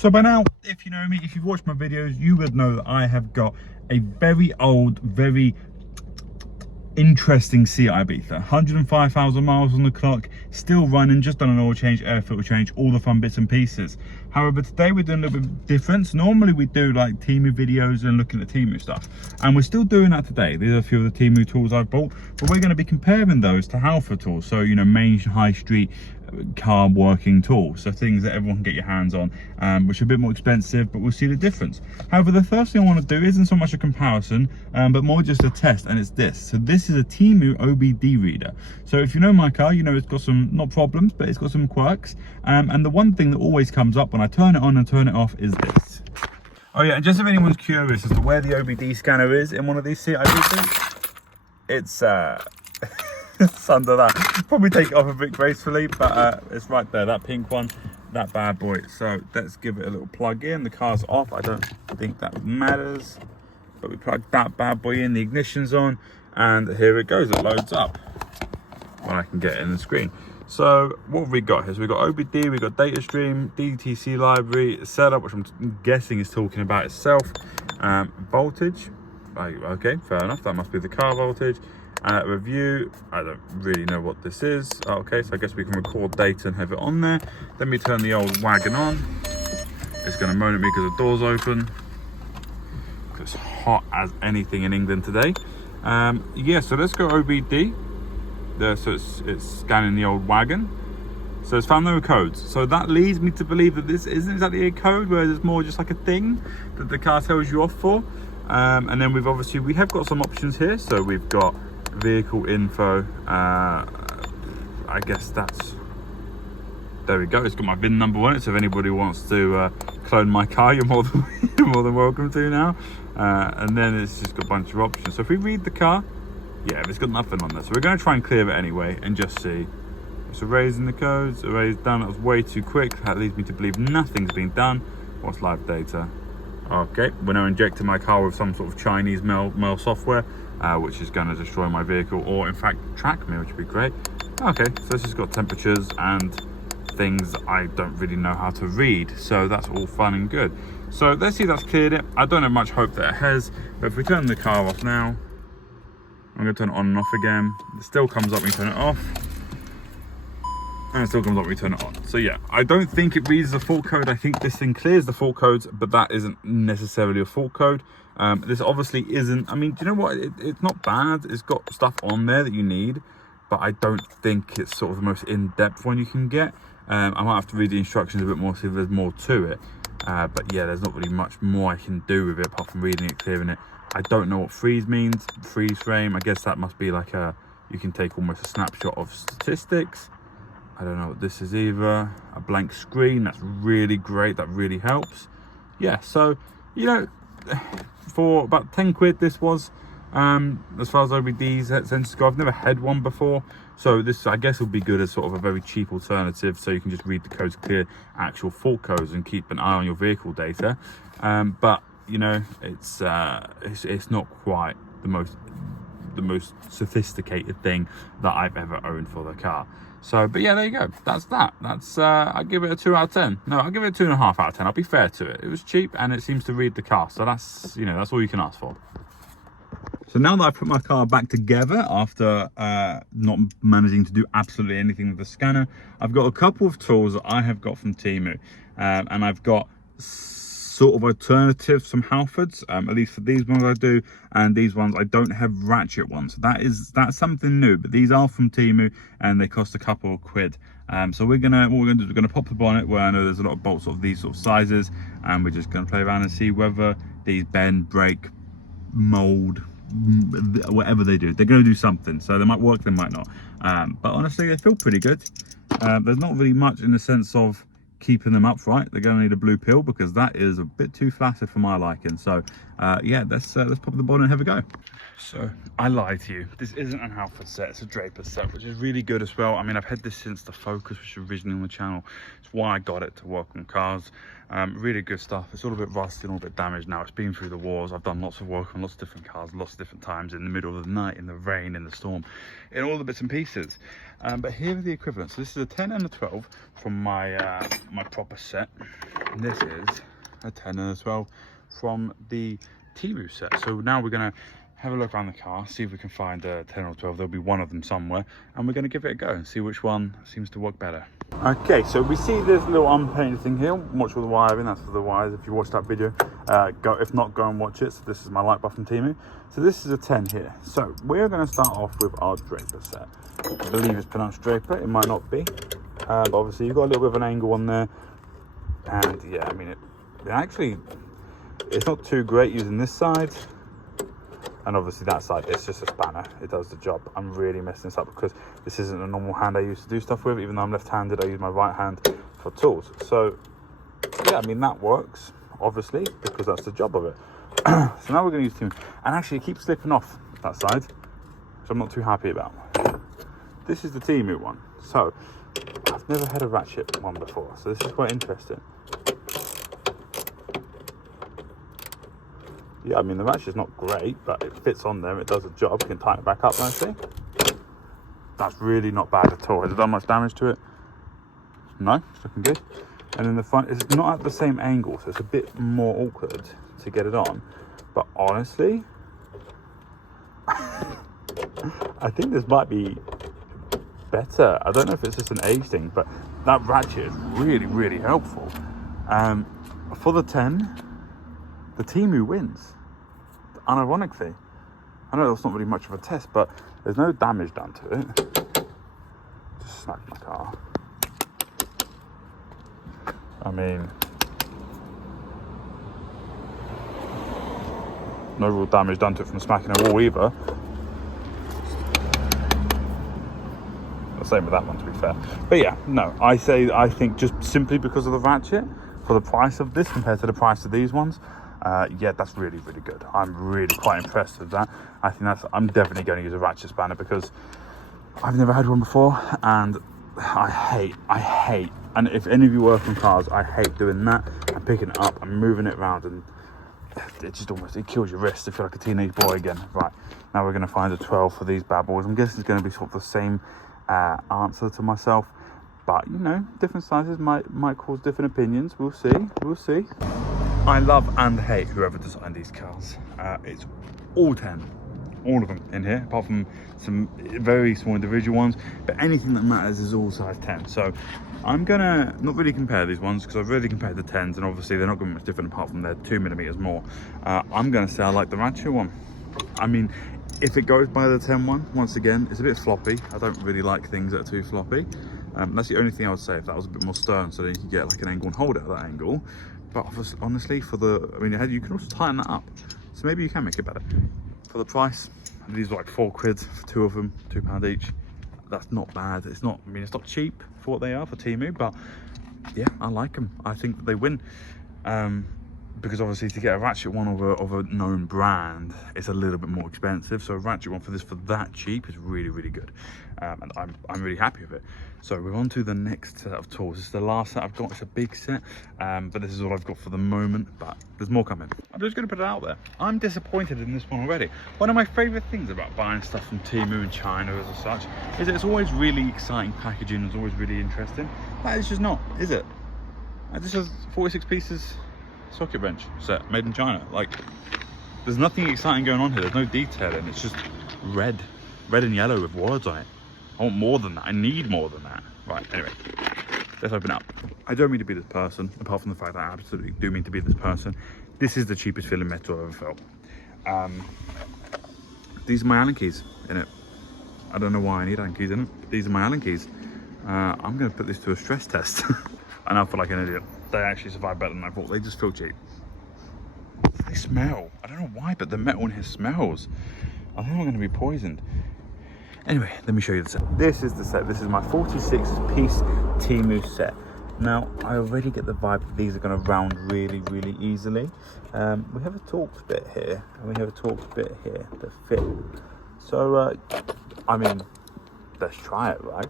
So by now, if you know me, if you've watched my videos, you would know that I have got a very old, very interesting Seat Ibiza. 105,000 miles on the clock, still running, just done an oil change, air filter change, all the fun bits and pieces. However, today we're doing a little bit different. Normally we do like Temu videos and looking at Temu stuff, and we're still doing that today. These are a few of the Temu tools I've bought, but we're going to be comparing those to Halfa tools. So, you know, main high street car working tools, so things that everyone can get your hands on, which are a bit more expensive, but we'll see the difference. However, the first thing I want to do isn't so much a comparison, but more just a test, and it's this. So this is a Temu OBD reader. So if you know my car, you know it's got some, not problems, but it's got some quirks, and the one thing that always comes up when I turn it on and turn it off is this. Oh yeah, and just if anyone's curious as to where the OBD scanner is in one of these Seat Ibizas, it's it's under that. Probably take it off a bit gracefully, but it's right there, that pink one, that bad boy. So let's give it a little plug in. The car's off, I don't think that matters, but we plug that bad boy in, the ignition's on, and here it goes, it loads up when I can get it in the screen. So what have we got here? So we've got OBD, we've got data stream, DTC library, setup, which I'm guessing is talking about itself, voltage, okay, fair enough, that must be the car voltage. Review, I don't really know what this is. Okay, so I guess we can record data and have it on there. Then we turn the old wagon on. It's going to moan at me because the door's open. It's hot as anything in England today. Yeah, so let's go OBD. So it's scanning the old wagon. So it's found no codes. So that leads me to believe that this isn't exactly a code, whereas it's more just like a thing that the car tells you off for. And then we have got some options here. So we've got vehicle info, I guess that's, there we go, it's got my VIN number on it, so if anybody wants to clone my car, you're more than welcome to now. And then it's just got a bunch of options. So if we read the car, yeah, it's got nothing on there, so we're going to try and clear it anyway and just see. So erasing the codes, erase done. That was way too quick. That leads me to believe nothing's been done. What's live data? Okay, we're now injecting my car with some sort of Chinese mail software, which is going to destroy my vehicle, or in fact track me, which would be great. Okay, so this has got temperatures and things I don't really know how to read, so that's all fun and good. So let's see if that's cleared it. I don't have much hope that it has, but if we turn the car off now, I'm going to turn it on and off again. It still comes up when you turn it off, and it still comes up when we turn it on. So yeah, I don't think it reads the fault code. I think this thing clears the fault codes, but that isn't necessarily a fault code. This obviously isn't, I mean, do you know what? It's not bad. It's got stuff on there that you need, but I don't think it's sort of the most in-depth one you can get. I might have to read the instructions a bit more, see if there's more to it. But yeah, there's not really much more I can do with it apart from reading it, clearing it. I don't know what freeze means, freeze frame. I guess that must be like you can take almost a snapshot of statistics. I don't know what this is either. A blank screen, that's really great, that really helps. Yeah, so, you know, for about 10 quid this was, as far as OBD's sensors go. I've never had one before, so this, I guess, will be good as sort of a very cheap alternative, so you can just read the codes, clear actual fault codes, and keep an eye on your vehicle data. But, you know, it's not quite the most sophisticated thing that I've ever owned for the car. So, but yeah, there you go. That's that. That's I give it a 2 out of 10. No, I'll give it a 2.5 out of 10. I'll be fair to it. It was cheap and it seems to read the car. So that's, you know, that's all you can ask for. So now that I've put my car back together after not managing to do absolutely anything with the scanner, I've got a couple of tools that I have got from Temu, and I've got sort of alternatives, some Halfords, at least for these ones I do, and these ones I don't have Ratchet ones. So that's something new, but these are from Temu and they cost a couple of quid. So what we're gonna do is we're gonna pop the bonnet where I know there's a lot of bolts of these sort of sizes, and we're just gonna play around and see whether these bend, break, mold, whatever they do. They're gonna do something, so they might work, they might not. But honestly, they feel pretty good. There's not really much in the sense of keeping them upright. They're going to need a blue pill because that is a bit too flaccid for my liking. So yeah, let's pop the bonnet and have a go. So I lied to you, this isn't an Halfa set, it's a Draper set, which is really good as well. I mean, I've had this since the Focus, which was originally on the channel. It's why I got it to work on cars. Really good stuff. It's all a bit rusty and all a bit damaged now. It's been through the wars. I've done lots of work on lots of different cars, lots of different times, in the middle of the night, in the rain, in the storm, in all the bits and pieces. But here are the equivalents. So this is a 10 and a 12 from my my proper set. And this is a 10 and a 12 from the Temu set. So now we're going to have a look around the car, see if we can find a 10 or 12. There'll be one of them somewhere, and we're going to give it a go and see which one seems to work better. Okay, so we see this little unpainted thing here. Watch all the wiring, that's for the wires. If you watched that video, if not, go and watch it. So this is my light bar from Temu. So this is a 10 here. So we're going to start off with our draper set. I believe it's pronounced draper, it might not be. But obviously you've got a little bit of an angle on there. And yeah, I mean, it actually, it's not too great using this side. And obviously that side, it's just a spanner. It does the job. I'm really messing this up because this isn't a normal hand I used to do stuff with. Even though I'm left-handed, I use my right hand for tools. So yeah, I mean, that works, obviously, because that's the job of it. So now we're going to use Temu. And actually it keeps slipping off that side, which I'm not too happy about. This is the Temu one. So I've never had a Ratchet one before, so this is quite interesting. Yeah, I mean, the Ratchet's not great, but it fits on there. It does a job. You can tighten it back up nicely. That's really not bad at all. Has it done much damage to it? No, it's looking good. And in the front, it's not at the same angle, so it's a bit more awkward to get it on. But honestly, I think this might be better. I don't know if it's just an age thing, but that Ratchet is really, really helpful. For the 10, the Temu wins, unironically. I know that's not really much of a test, but there's no damage done to it. Just smacked my car. I mean, no real damage done to it from smacking a wall either. The same with that one, to be fair. But yeah, no, I think just simply because of the Ratchet, for the price of this compared to the price of these ones, yeah, that's really, really good. I'm really quite impressed with that. I think I'm definitely going to use a Ratchet spanner because I've never had one before, and I hate, and if any of you work on cars, I hate doing that and picking it up and moving it around, and it just it kills your wrist. I feel like a teenage boy again. Right, now we're going to find a 12 for these bad boys. I'm guessing it's going to be sort of the same answer to myself, but you know, different sizes might cause different opinions. We'll see. I love and hate whoever designed these cars. It's all 10, all of them in here, apart from some very small individual ones, but anything that matters is all size 10. So I'm gonna not really compare these ones because I've really compared the 10s, and obviously they're not gonna be much different apart from they're 2mm more. I'm gonna say I like the Ratchet one. I mean, if it goes by the 10 one, once again, it's a bit floppy. I don't really like things that are too floppy. That's the only thing I would say. If that was a bit more stern, so then you could get like an angle and hold it at that angle. But honestly, you can also tighten that up, so maybe you can make it better. For the price, these are like £4 for two of them, £2 each. That's not bad. It's not cheap for what they are for Temu, but yeah, I like them. I think that they win. Because obviously to get a Ratchet one of a known brand, it's a little bit more expensive. So a Ratchet one for that cheap is really, really good. And I'm really happy with it. So we're on to the next set of tools. This is the last set I've got. It's a big set, but this is all I've got for the moment, but there's more coming. I'm just gonna put it out there. I'm disappointed in this one already. One of my favorite things about buying stuff from Temu and China as such is that it's always really exciting packaging. It's always really interesting. That is just not, is it? This is 46 pieces socket wrench set made in China. Like, there's nothing exciting going on here. There's no detailing. It's just red and yellow with words on it. I want more than that. I need more than that. Right, anyway, let's open up. I don't mean to be this person, apart from the fact that I absolutely do mean to be this person. This is the cheapest feeling metal I've ever felt. These are my Allen keys in it. I don't know why I need Allen keys in it. These are my Allen keys. I'm going to put this to a stress test. And I feel like an idiot. They actually survive better than I thought. They just feel cheap. They smell. I don't know why, but the metal in here smells. I think I'm going to be poisoned. Anyway, let me show you the set. This is the set. This is my 46-piece Temu set. Now, I already get the vibe that these are going to round really, really easily. We have a Torx bit here, and we have a Torx bit here that fit. So, I mean, let's try it, right?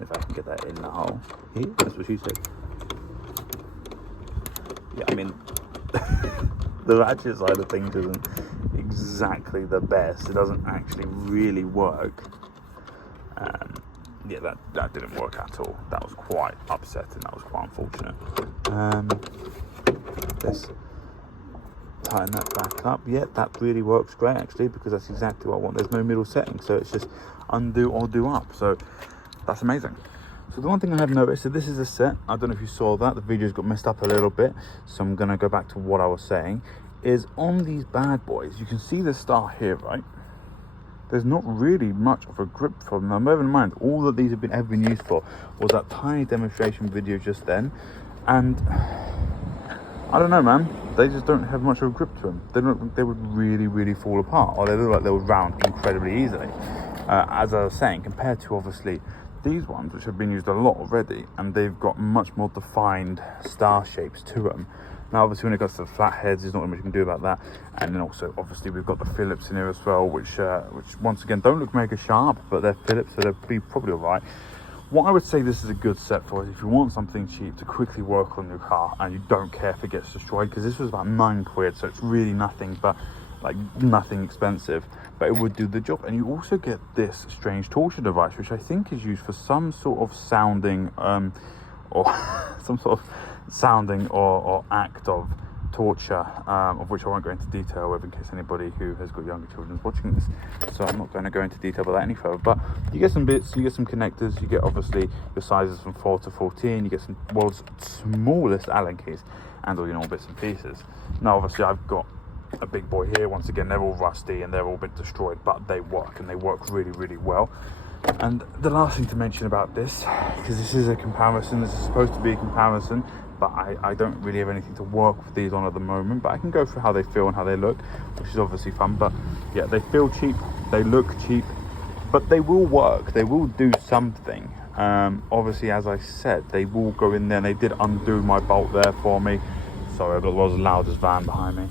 If I can get that in the hole. Here, that's what she said. yeah, I mean, the Ratchet side of things isn't exactly the best. It doesn't actually really work. Yeah, that didn't work at all. That was quite upsetting. That was quite unfortunate. Let's tighten that back up. Yeah, that really works great actually, because that's exactly what I want. There's no middle setting, so it's just undo or do up. So that's amazing. So the one thing I have noticed, so this is a set, I don't know if you saw that, the video's got messed up a little bit, so I'm gonna go back to what I was saying, is on these bad boys, you can see the star here, right? There's not really much of a grip from them. Bear in mind, all that these have ever been used for was that tiny demonstration video just then, and I don't know, man. They just don't have much of a grip to them. They don't. They would really fall apart, or they look like they would round incredibly easily. As I was saying, compared to obviously these ones, which have been used a lot already, and they've got much more defined star shapes to them. Now, obviously, when it comes to the flat heads, there's not much you can do about that. And then also, obviously, we've got the Phillips in here as well, which once again don't look mega sharp, but they're Phillips, so they're probably all right. What I would say this is a good set for is if you want something cheap to quickly work on your car and you don't care if it gets destroyed, because this was about £9, so it's really nothing, but like nothing expensive, but it would do the job. And you also get this strange torture device, which I think is used for some sort of sounding or some sort of sounding or act of torture, of which I won't go into detail with in case anybody who has got younger children is watching this, so I'm not going to go into detail about that any further. But you get some bits, you get some connectors, you get obviously your sizes from 4 to 14, you get some world's smallest Allen keys and all your normal bits and pieces. Now obviously I've got a big boy here. Once again, they're all rusty and they're all a bit destroyed, but they work, and they work really well. And the last thing to mention about this, because this is a comparison, this is supposed to be a comparison, but I don't really have anything to work with these on at the moment, but I can go through how they feel and how they look, which is obviously fun. But yeah, they feel cheap, they look cheap, but they will work, they will do something. Obviously, as I said, they will go in there, and they did undo my bolt there for me. Sorry, but it was the loudest van behind me.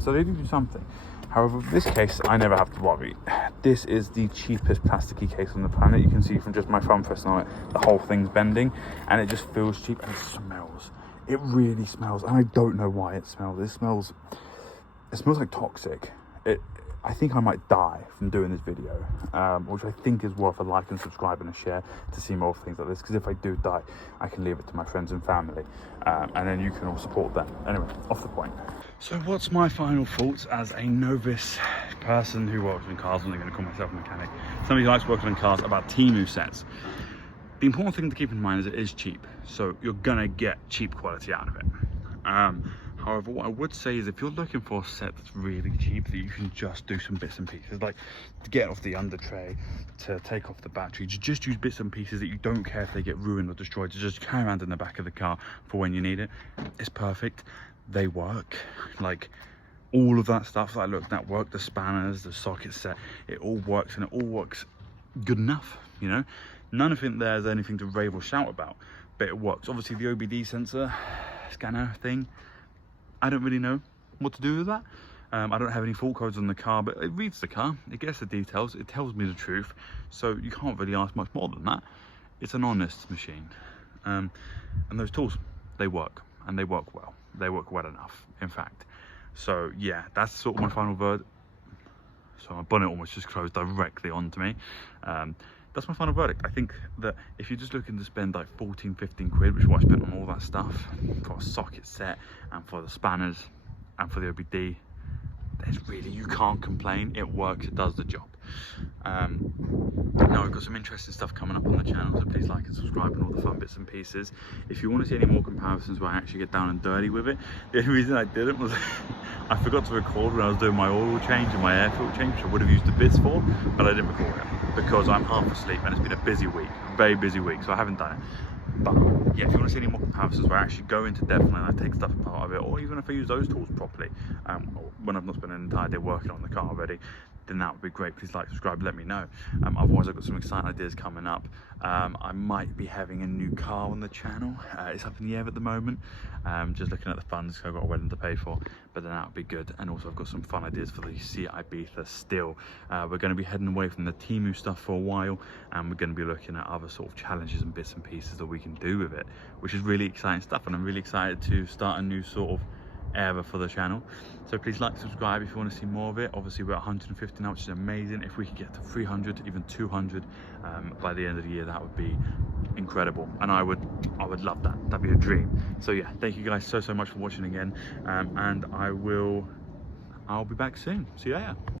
So they do something. However, in this case, I never have to worry. This is the cheapest plasticky case on the planet. You can see from just my thumb pressing on it, the whole thing's bending, and it just feels cheap, and it smells. It really smells, and I don't know why it smells. It smells like toxic. I think I might die from doing this video, which I think is worth a like and subscribe and a share to see more things like this, because if I do die, I can leave it to my friends and family, and then you can all support them. Anyway, off the point. So what's my final thoughts as a novice person who works on cars? I'm not going to call myself a mechanic. Somebody who likes working on cars, about Temu sets. The important thing to keep in mind is it is cheap, so you're going to get cheap quality out of it. However, what I would say is if you're looking for a set that's really cheap, that you can just do some bits and pieces, like to get off the under tray, to take off the battery, to just use bits and pieces that you don't care if they get ruined or destroyed, to just carry around in the back of the car for when you need it, it's perfect. They work, like all of that stuff that I looked at work, the spanners, the socket set, it all works, and it all works good enough, you know. None of it there's anything to rave or shout about, but it works. Obviously the OBD sensor scanner thing, I don't really know what to do with that. I don't have any fault codes on the car, but it reads the car, it gets the details, it tells me the truth, so you can't really ask much more than that. It's an honest machine, and those tools, they work, and they work well. They work well enough, in fact. So yeah, that's sort of my final verdict. So my bonnet almost just closed directly onto me. That's my final verdict. I think that if you're just looking to spend like 14, 15 quid, which is what I spent on all that stuff, for a socket set and for the spanners and for the OBD, there's really, you can't complain. It works, it does the job. Now we've got some interesting stuff coming up on the channel, so please like and subscribe and all the fun bits and pieces. If you want to see any more comparisons where I actually get down and dirty with it, the only reason I didn't was I forgot to record when I was doing my oil change and my air filter change, which I would have used the bits for, but I didn't record it because I'm half asleep and it's been a busy week, a very busy week, so I haven't done it. But yeah, if you want to see any more comparisons where I actually go into depth and I take stuff apart of it, or even if I use those tools properly, when I've not spent an entire day working on the car already, then that would be great. Please like, subscribe, let me know. Otherwise I've got some exciting ideas coming up. I might be having a new car on the channel. It's up in the air at the moment. Just looking at the funds, I've got a wedding to pay for, but then that would be good. And also I've got some fun ideas for the Seat Ibiza still. We're going to be heading away from the Temu stuff for a while, and we're going to be looking at other sort of challenges and bits and pieces that we can do with it, which is really exciting stuff. And I'm really excited to start a new sort of era for the channel. So please like, subscribe if you want to see more of it. Obviously we're at 150 now, which is amazing. If we could get to 300, even 200 by the end of the year, that would be incredible, and I would love that. That'd be a dream. So yeah, thank you guys so much for watching again, and I'll be back soon. See you later.